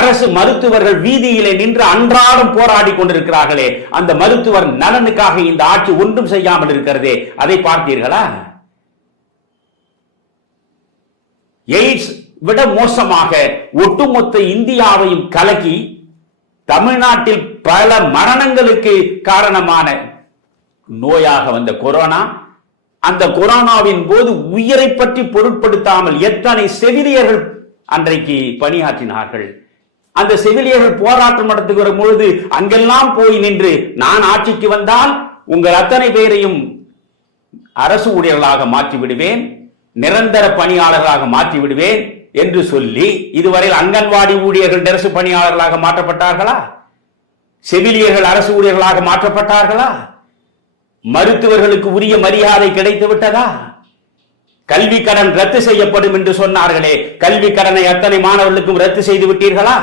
அரசு மருத்துவர்கள் வீதியிலே நின்று அன்றாடம் போராடி கொண்டிருக்கிறார்களே அந்த மருத்துவர் நலனுக்காக இந்த ஆட்சி ஒன்றும் செய்யாமல் இருக்கிறதே அதை பார்த்தீர்களா? எய்ட்ஸ் விட மோசமாக ஒட்டுமொத்த இந்தியாவையும் கலக்கி தமிழ்நாட்டில் பல மரணங்களுக்கு காரணமான நோயாக வந்த கொரோனா. அந்த கொரோனாவின் போது உயிரை பற்றி பொருட்படுத்தாமல் எத்தனை செவிலியர்கள் அன்றைக்கு பணியாற்றினார்கள்? அந்த செவிலியர்கள் போராட்டம் நடத்துகிற பொழுது அங்கெல்லாம் போய் நின்று நான் ஆட்சிக்கு வந்தால் உங்கள் அத்தனை பேரையும் அரசு ஊழியர்களாக மாற்றி விடுவேன் நிரந்தர பணியாளர்களாக மாற்றி விடுவேன் என்று சொல்லி இதுவரையில் அங்கன்வாடி ஊழியர்கள் அரசு பணியாளர்களாக மாற்றப்பட்டார்களா? செவிலியர்கள் அரசு ஊழியர்களாக மாற்றப்பட்டார்களா? மருத்துவர்களுக்கு உரிய மரியாதை கிடைத்து விட்டதா? கல்வி கடன் ரத்து செய்யப்படும் என்று சொன்னார்களே கல்வி கடனை அத்தனை மாணவர்களுக்கும் ரத்து செய்து விட்டீர்களா?